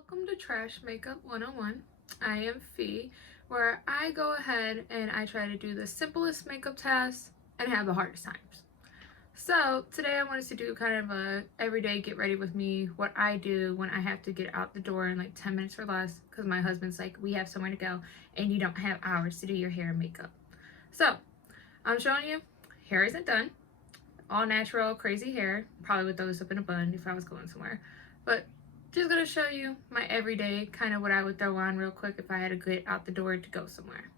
Welcome to Trash Makeup 101. I am Fee, where I go ahead and I try to do the simplest makeup tasks and have the hardest times. So today I wanted to do kind of a everyday get ready with me, what I do when I have to get out the door in like 10 minutes or less because my husband's like, we have somewhere to go and you don't have hours to do your hair and makeup. So I'm showing you, hair isn't done. All natural, crazy hair. Probably would throw this up in a bun if I was going somewhere. But just gonna show you my everyday, kind of what I would throw on real quick if I had to get out the door to go somewhere.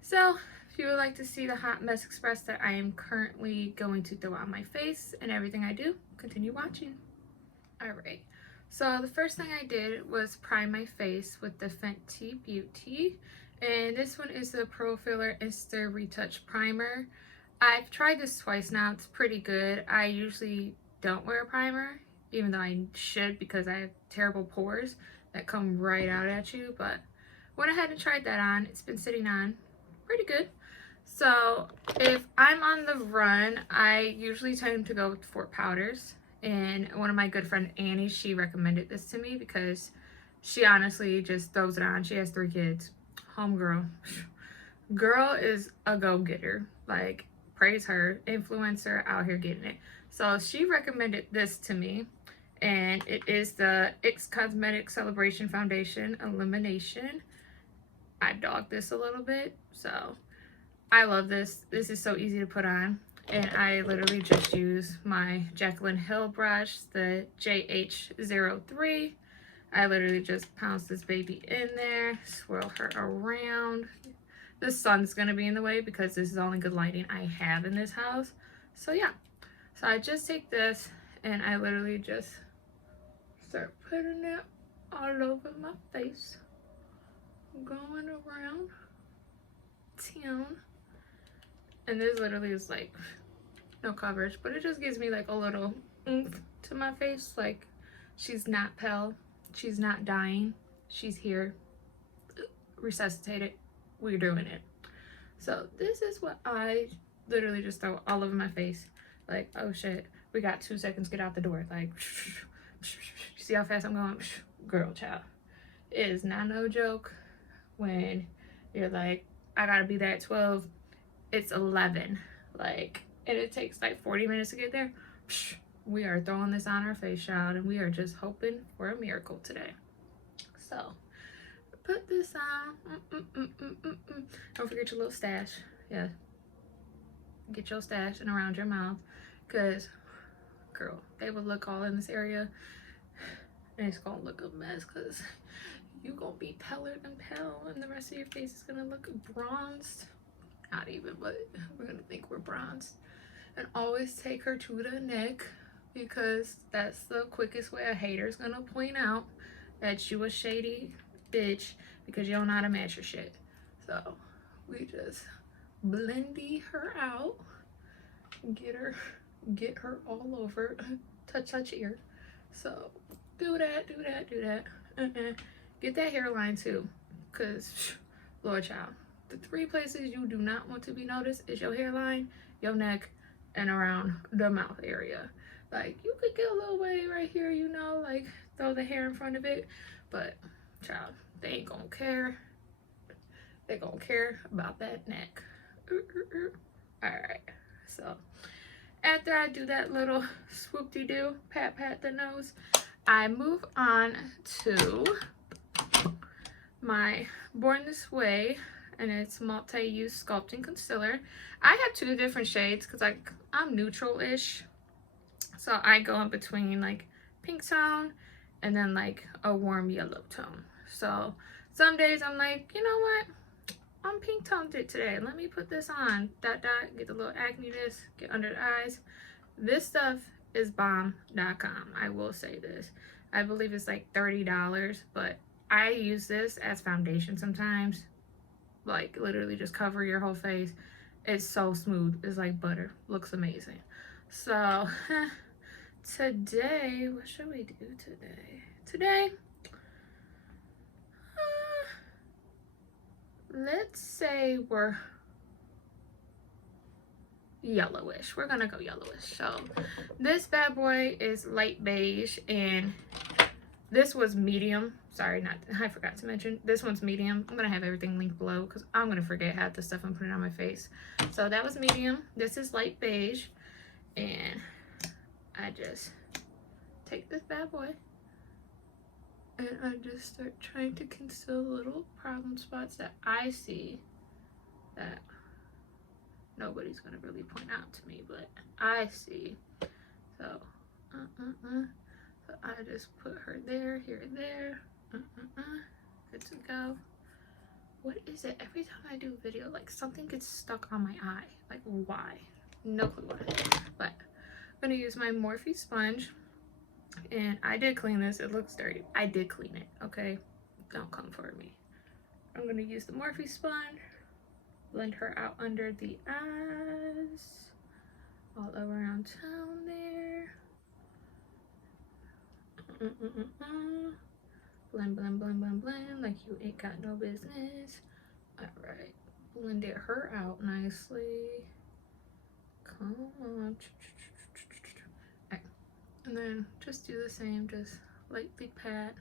So if you would like to see the hot mess express that I am currently going to throw on my face and everything I do, continue watching. Alright, so the first thing I did was prime my face with the Fenty Beauty. And this one is the Perfector Retouch Primer. I've tried this twice now. It's pretty good. I usually don't wear a primer, even though I should because I have terrible pores that come right out at you. But went ahead and tried that on. It's been sitting on pretty good. So if I'm on the run, I usually tend to go for powders. And one of my good friend Annie, she recommended this to me because she honestly just throws it on. She has 3 kids. Homegirl. Girl is a go-getter. Like, praise her. Influencer out here getting it. So she recommended this to me. And it is the X Cosmetic Celebration Foundation Illumination. I dogged this a little bit. So I love this. This is so easy to put on. And I literally just use my Jaclyn Hill brush, the JH03. I literally just pounce this baby in there, swirl her around. The sun's gonna be in the way because this is the only good lighting I have in this house. So yeah, so I just take this and I literally just start putting it all over my face, going around town. And this literally is like no coverage, but it just gives me like a little oomph to my face. Like, she's not pale, she's not dying, she's here, resuscitated, we're doing it. So this is what I literally just throw all over my face. Like, oh shit, we got 2 seconds, get out the door. Like, you see how fast I'm going? Girl, child, it is not no joke when you're like, I gotta be there at 12, it's 11, like, and it takes like 40 minutes to get there. We are throwing this on our face, child, and we are just hoping for a miracle today. So put this on. Don't forget your little stash. Yeah, get your stash and around your mouth, because girl, they will look all in this area and it's gonna look a mess because you gonna be paler than pale and the rest of your face is gonna look bronzed. Not even, but we're gonna think we're bronzed. And always take her to the neck, because that's the quickest way a hater's gonna point out that you a shady bitch because you don't know how to match your shit. So we just blendy her out, get her all over, touch ear. So do that. Get that hairline too, because Lord child, the 3 places you do not want to be noticed is your hairline, your neck, and around the mouth area. Like, you could get a little way right here, you know, like throw the hair in front of it, but child, they ain't gonna care. They gonna care about that neck. All right, so after I do that little swoop-de-doo, pat the nose, I move on to my Born This Way, and it's multi-use sculpting concealer. I have 2 different shades because I'm neutral-ish, so I go in between like pink tone and then like a warm yellow tone. So some days I'm like, you know what, I'm pink toned it today, let me put this on, get the little acne disc, get under the eyes. This stuff is bomb.com. I will say this, I believe it's like $30, but I use this as foundation sometimes. Like, literally just cover your whole face. It's so smooth, it's like butter, looks amazing. So today, what should we do today? Let's say we're yellowish. We're gonna go yellowish. So this bad boy is light beige, and This was medium. Sorry, I forgot to mention. This one's medium. I'm going to have everything linked below because I'm going to forget half the stuff I'm putting on my face. So that was medium. This is light beige. And I just take this bad boy and I just start trying to conceal little problem spots that I see that nobody's going to really point out to me, but I see. So, So I just put her there, here, there. Good to go. What is it? Every time I do a video, like something gets stuck on my eye. Like why? No clue why. But I'm gonna use my Morphe sponge. And I did clean this. It looks dirty. I did clean it, okay? Don't come for me. I'm gonna use the Morphe sponge. Blend her out under the eyes. All around town there. Blend, blend, blend, blend, blend, like you ain't got no business. Alright, blended her out nicely. Come on. Right. And then just do the same, just lightly pat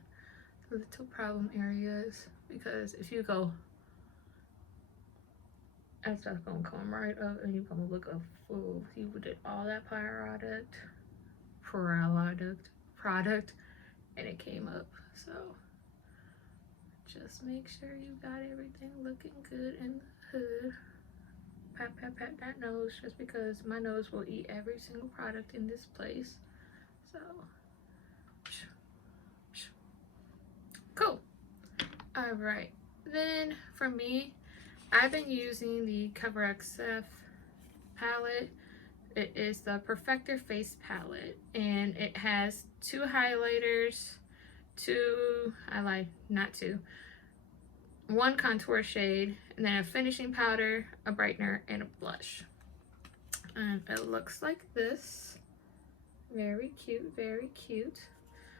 the little problem areas, because if you go, that's just gonna come right up and you're gonna look a fool. You did all that product, and it came up. So just make sure you got everything looking good in the hood. Pat, pat, pat that nose, just because my nose will eat every single product in this place. So cool. All right, then for me, I've been using the Cover XF palette. It is the Perfector face palette, and it has 2 highlighters, 1 contour shade, and then a finishing powder, a brightener, and a blush. And it looks like this. Very cute, very cute.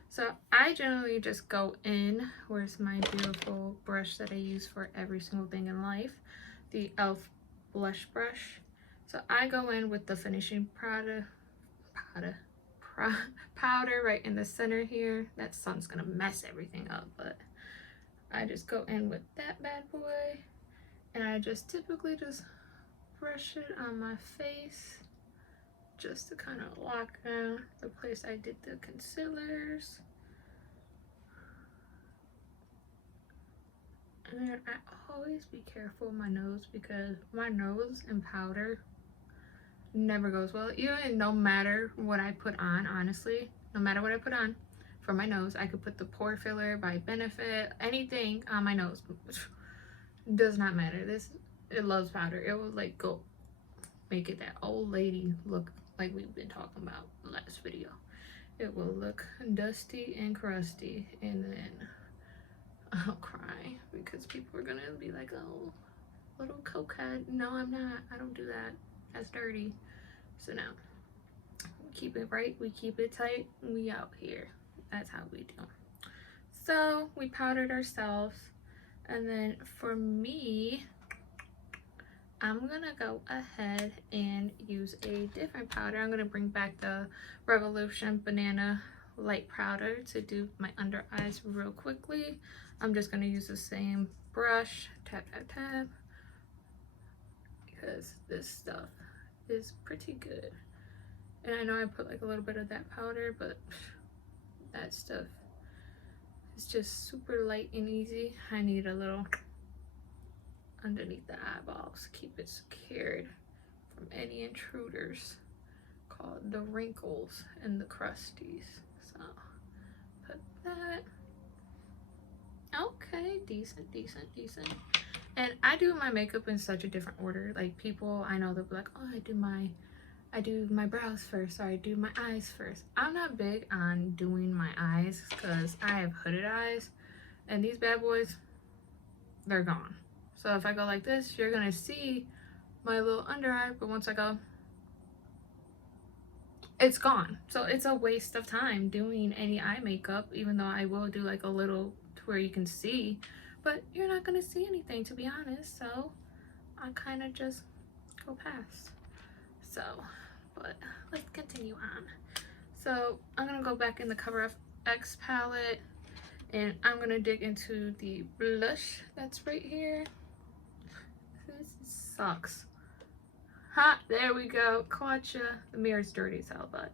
So I generally just go in, where's my beautiful brush that I use for every single thing in life, the e.l.f. blush brush. So I go in with the finishing powder right in the center here. That sun's gonna mess everything up, but I just go in with that bad boy, and I just typically just brush it on my face just to kind of lock down the place I did the concealers. And then I always be careful with my nose, because my nose and powder never goes well. Even no matter what I put on, honestly, no matter what I put on for my nose, I could put the pore filler by Benefit, anything on my nose. Does not matter. It loves powder. It will like go make it that old lady look like we've been talking about last video. It will look dusty and crusty, and then I'll cry because people are gonna be like, oh, little cokehead. No, I'm not. I don't do that. That's dirty. So now we keep it right, we keep it tight, we out here. That's how we do. So we powdered ourselves, and then for me, I'm gonna go ahead and use a different powder. I'm gonna bring back the Revolution Banana Light Powder to do my under eyes real quickly. I'm just gonna use the same brush, tap, tap, tap, because this stuff is pretty good. And I know I put like a little bit of that powder, but that stuff is just super light and easy. I need a little underneath the eyeballs, keep it secured from any intruders called the wrinkles and the crusties. So put that. Okay, decent, decent, decent. And I do my makeup in such a different order. Like people I know, they'll be like, oh, I do my brows first, or I do my eyes first. I'm not big on doing my eyes because I have hooded eyes, and these bad boys, they're gone. So if I go like this, you're gonna see my little under eye, but once I go, it's gone. So it's a waste of time doing any eye makeup, even though I will do like a little to where you can see, but you're not gonna see anything, to be honest. So I kind of just go past. So, but let's continue on. So I'm gonna go back in the Cover FX palette, And I'm gonna dig into the blush that's right here. This sucks. Ha, there we go. Caught ya. The mirror's dirty as hell, but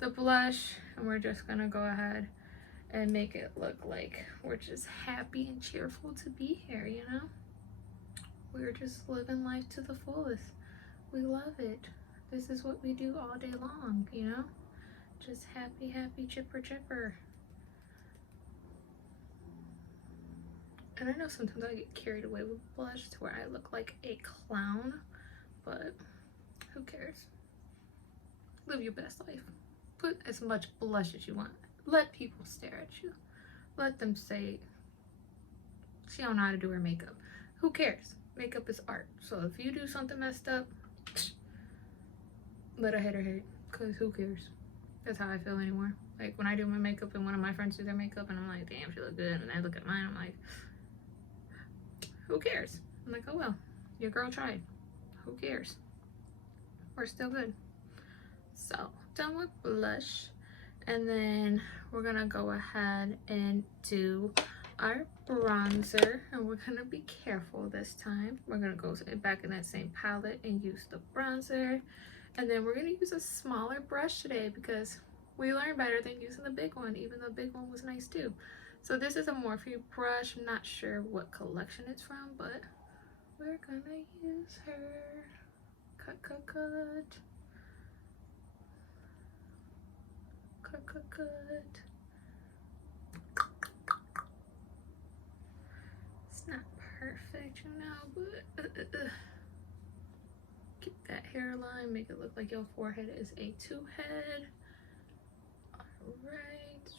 the blush, and we're just gonna go ahead and make it look like we're just happy and cheerful to be here, you know? We're just living life to the fullest. We love it. This is what we do all day long, you know? Just happy, happy, chipper, chipper. And I know sometimes I get carried away with blush to where I look like a clown, but who cares? Live your best life. Put as much blush as you want. Let people stare at you. Let them say, she don't know how to do her makeup. Who cares? Makeup is art. So if you do something messed up, let her hit her head, because who cares? That's how I feel anymore. Like when I do my makeup and one of my friends do their makeup and I'm like, damn, she look good. And I look at mine, I'm like, who cares? I'm like, oh well, your girl tried. Who cares? We're still good. So, done with blush. And then we're gonna go ahead and do our bronzer. And we're gonna be careful this time. We're gonna go back in that same palette and use the bronzer. And then we're gonna use a smaller brush today because we learned better than using the big one, even though the big one was nice too. So this is a Morphe brush. I'm not sure what collection it's from, but we're gonna use her. Cut, cut, cut. Cut, cut, cut. It's not perfect, you know, but get that hairline, make it look like your forehead is a 2-head. Alright.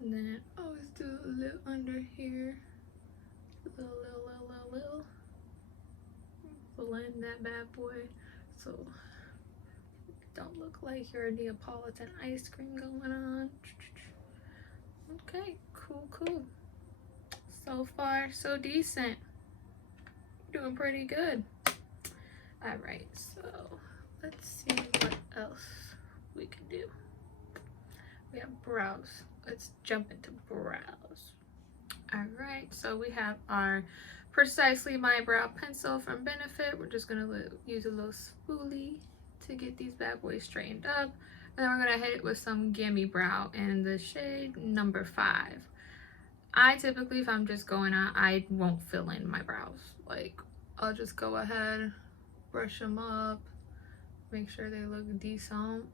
And then always do a little under here. Little. Blend that bad boy so it don't look like your Neapolitan ice cream going on. Okay, cool. So far, so decent. Doing pretty good. Alright, so let's see what else we can do. We have brows. Let's jump into brows. Alright, so we have our Precisely My Brow Pencil from Benefit. We're just going to use a little spoolie to get these bad boys straightened up. And then we're going to hit it with some Gimme Brow in the shade number 5. I typically, if I'm just going out, I won't fill in my brows. Like, I'll just go ahead, brush them up, make sure they look decent.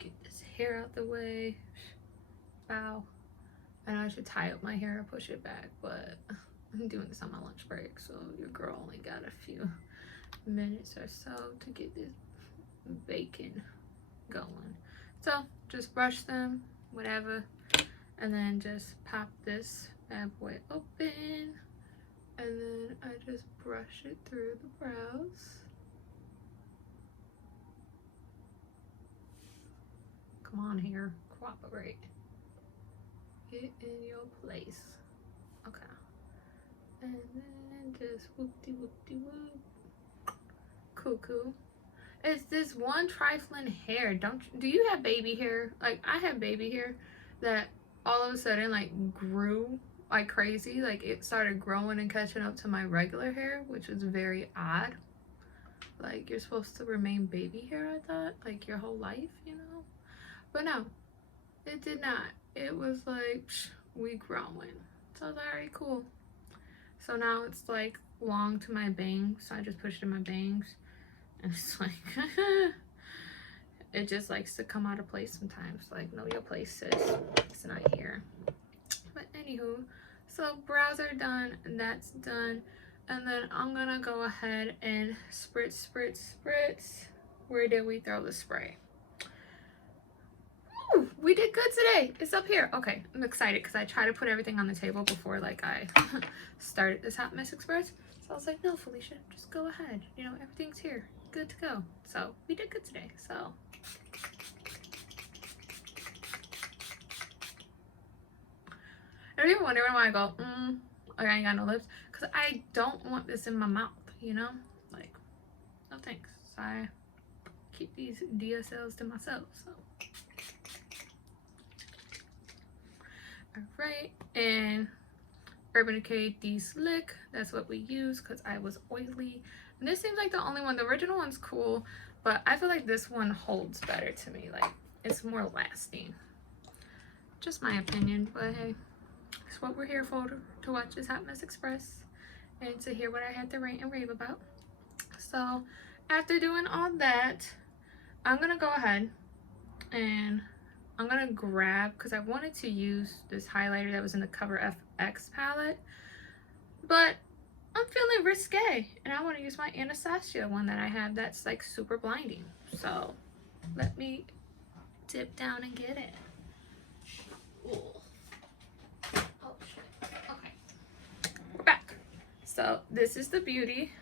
Get this hair out the way. Wow. I know I should tie up my hair or push it back, but I'm doing this on my lunch break, so your girl only got a few minutes or so to get this bacon going. So just brush them, whatever, and then just pop this bad boy open, and then I just brush it through the brows. Come on here, cooperate. Get in your place. Okay. And then just whoop-de-whoop-de-whoop. Cool. It's this one trifling hair. Do you have baby hair? Like, I have baby hair that all of a sudden, like, grew like crazy. Like, it started growing and catching up to my regular hair, which is very odd. Like, you're supposed to remain baby hair, I thought, like, your whole life, you know? But no, it did not. It was like, we growing. So I was like, alright, cool. So now it's like long to my bangs. So I just pushed in my bangs. And it's like, it just likes to come out of place sometimes. Like, know your place, sis. It's not here. But anywho, so brows are done. And that's done. And then I'm going to go ahead and spritz. Where did we throw the spray? Ooh, we did good today. It's up here. Okay, I'm excited because I try to put everything on the table before like I started this Hot Mess Express. So I was like, no, Felicia, just go ahead. You know, everything's here. Good to go. So we did good today. So if you're wondering why I go, like I ain't got no lips, because I don't want this in my mouth, you know? Like, no thanks. So I keep these DSLs to myself. So Alright, and Urban Decay De-slick. That's what we use because I was oily. And this seems like the only one. The original one's cool, but I feel like this one holds better to me. Like, it's more lasting. Just my opinion, but hey, it's what we're here for, to watch this Hot Mess Express and to hear what I had to rant and rave about. So after doing all that, I'm gonna go ahead and I'm gonna grab, because I wanted to use this highlighter that was in the Cover FX palette, but I'm feeling risque and I want to use my Anastasia one that I have that's like super blinding. So let me dip down and get it. Ooh. Oh shit. Okay, we're back. So this is the beauty.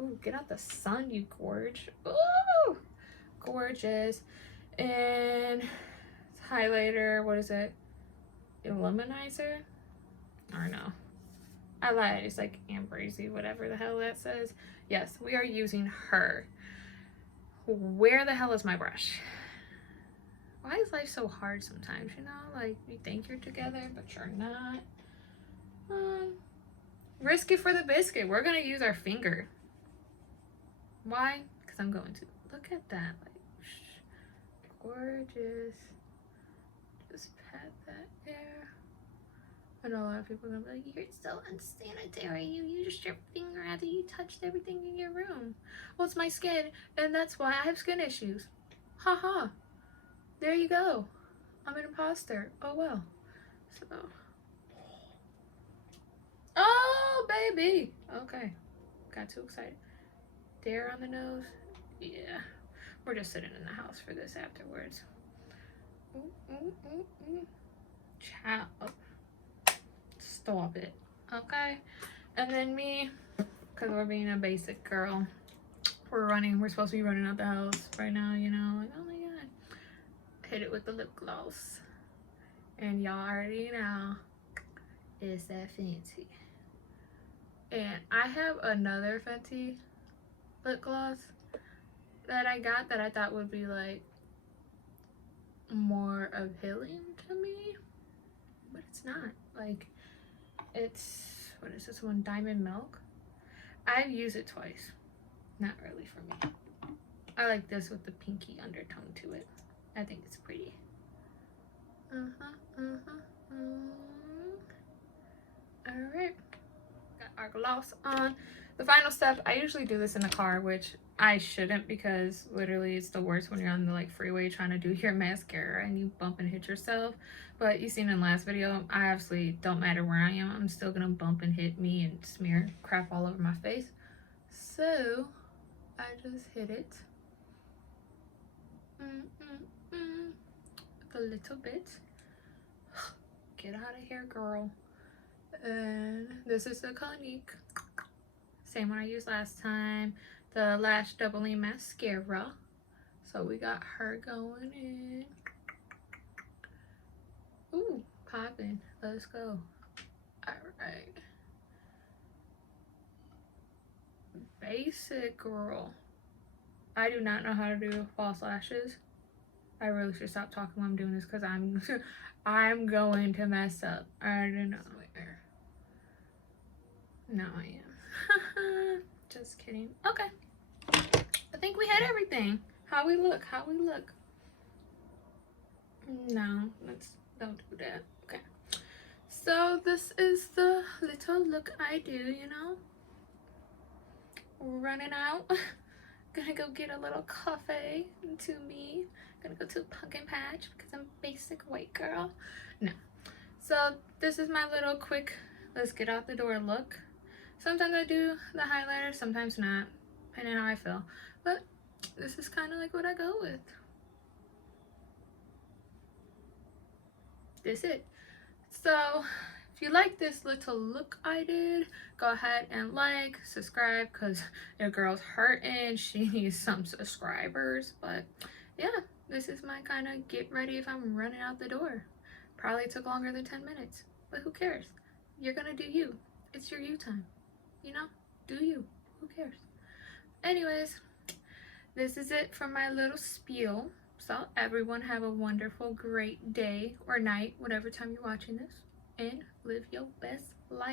Ooh, get out the sun, you gorge. Ooh, gorgeous. And highlighter, what is it? Illuminizer? I don't know. I lied, it's like ambrosy, whatever the hell that says. Yes, we are using her. Where the hell is my brush? Why is life so hard sometimes, you know? Like, you think you're together, but you're not. Risky for the biscuit. We're gonna use our finger. Why? Because I'm going to. Look at that. Like, gorgeous. Just pat that there. I know a lot of people are gonna be like, you're so unsanitary. You used your finger after you touched everything in your room. Well, it's my skin, and that's why I have skin issues. Haha. There you go. I'm an imposter. Oh well. So. Oh, baby. Okay. Got too excited. There on the nose. Yeah. We're just sitting in the house for this afterwards. Ciao. Stop it. Okay. And then me, because we're being a basic girl, we're supposed to be running out the house right now, you know, like, oh my god. Hit it with the lip gloss. And y'all already know it's that Fenty. And I have another Fenty lip gloss that I got that I thought would be like more appealing to me, but it's not. Like, it's, what is this one, Diamond Milk. I've used it twice. Not really for me. I like this with the pinky undertone to it. I think it's pretty. Alright, got our gloss on. The final step, I usually do this in the car, which I shouldn't, because literally it's the worst when you're on the like freeway trying to do your mascara and you bump and hit yourself. But you seen in the last video, I absolutely don't matter where I am, I'm still gonna bump and hit me and smear crap all over my face. So I just hit it a little bit. Get out of here, girl. And this is the Clinique, same one I used last time, the Lash Doubling Mascara. So we got her going in. Ooh, popping. Let's go. Alright. Basic girl. I do not know how to do false lashes. I really should stop talking while I'm doing this, because I'm going to mess up. I already know. No, I am. Just kidding. Okay. I think we hit everything. How we look? How we look? No, don't do that. Okay. So this is the little look I do, you know. Running out. Gonna go get a little coffee to me. Gonna go to a pumpkin patch because I'm a basic white girl. No. So this is my little quick, let's get out the door look. Sometimes I do the highlighter, sometimes not, depending on how I feel. But this is kind of like what I go with. That's it. So if you like this little look I did, go ahead and like, subscribe, because your girl's hurting. She needs some subscribers. But yeah, this is my kind of get ready if I'm running out the door. Probably took longer than 10 minutes, but who cares? You're gonna do you. It's your you time. You know, do you. Who cares? Anyways, this is it for my little spiel. So everyone have a wonderful, great day or night, whatever time you're watching this. and live your best life.